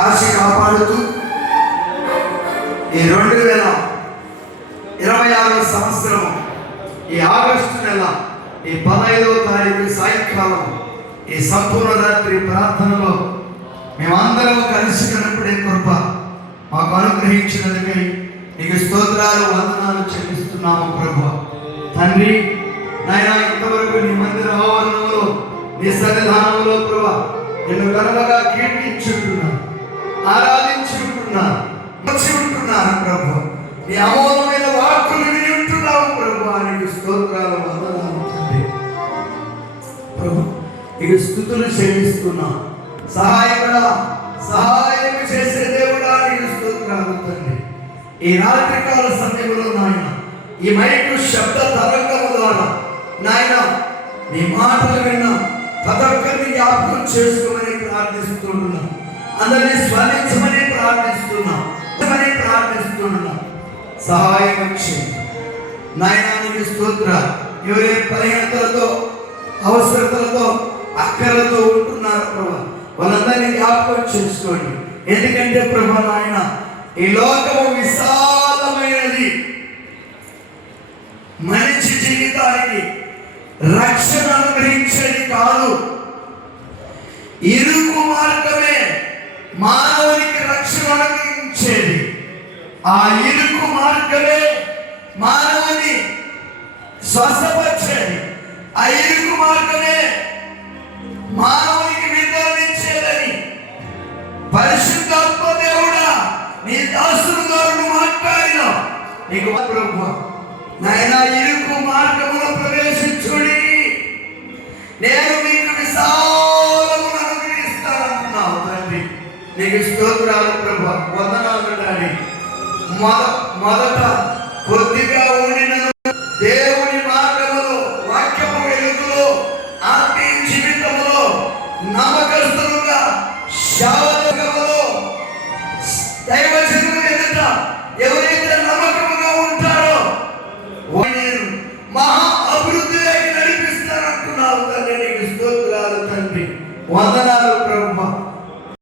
కాశీ కాపాడుతూ ఈ 2026 సంవత్సరం ఈ ఆగస్టు నెల ఈ 15వ తారీఖు సాయంకాలం ఈ సంపూర్ణ రాత్రి ప్రార్థనలో మేమందరం కలిసి కనపడే కృప మాకు అనుగ్రహించినందుకై నీకు స్తోత్రాలు వందనాలు చెల్లిస్తున్నాము ప్రభువా. తండ్రి నాయనా, ఇంతవరకు నీ మందిర ఆవరణంలో నీ సన్నిధానంలో ప్రభువా నిన్ను గర్వగా కీర్తించుకుంటున్నాను, ఆరాధించుకుంటున్నాను, ఉంటున్నాను ప్రభువా. నీ అమోఘమైన వాక్కులు విని ఉంటున్నాము ప్రభువా. నీకు స్తోత్రాలు వందనాలు తండ్రి. ప్రభు నీకు స్తుతులు చెల్లిస్తున్నాం. సహాయం చేసే దేవుడా నీకు స్తోత్రాలు తండ్రి. ఈ రాత్రికాల సమయంలో నాయన ఈ మైకు శబ్ద తరంగము ద్వారా నాయన నీ మాటలు విన్నా ప్రతి ఒక్కరిని జ్ఞాపకం చేసుకోమని ప్రార్థిస్తున్నాం. అందరినీ స్మరించమని ప్రార్థిస్తున్నాం. సహాయం వచ్చి నాయన నీకు స్తోత్రాలు. ఎవరే బలహీనతలతో అవసరతలతో అక్కర్లతో ఉంటున్నారు ప్రభా, వాళ్ళందరినీ జ్ఞాపకం చేసుకోండి. ఎందుకంటే ప్రభా నాయన ఈ లోకము విశాలమైనది, మనిషి జీవితానికి రక్షణ అనుగ్రహించేది కాదు. ఇరుకు మార్గమే మానవునికి రక్షణ అనుగ్రహించేది. ఆ ఇరుకు మార్గమే మానవుని స్వస్థపరిచేది. ఆ ఇరుకు మార్గమే మానవునికి విడుదలనిచ్చేదని పరిశుద్ధాత్మ దేవుడా నీ దాసుల ద్వారా మాట్లాడిన నీకు ప్రభువా నాయన ఇరుకు మార్గములో ప్రవేశించుడి, నేను మీకు విశాలమును అనుగ్రహిస్తానంటున్నావు తండ్రి. నీకు స్తోత్రాలు ప్రభువా, వందనాలు డాడీ. మొదట కొద్దిగా ఉండిన దేవుని మార్గములో, వాక్యము వెలుగులో, ఆత్మీయ జీవితంలో నమ్మకస్తులుగా శావకములో దైవజనుల ఎదుట ఎవరైతే నమ్మకముగా ఉంటారో వారిని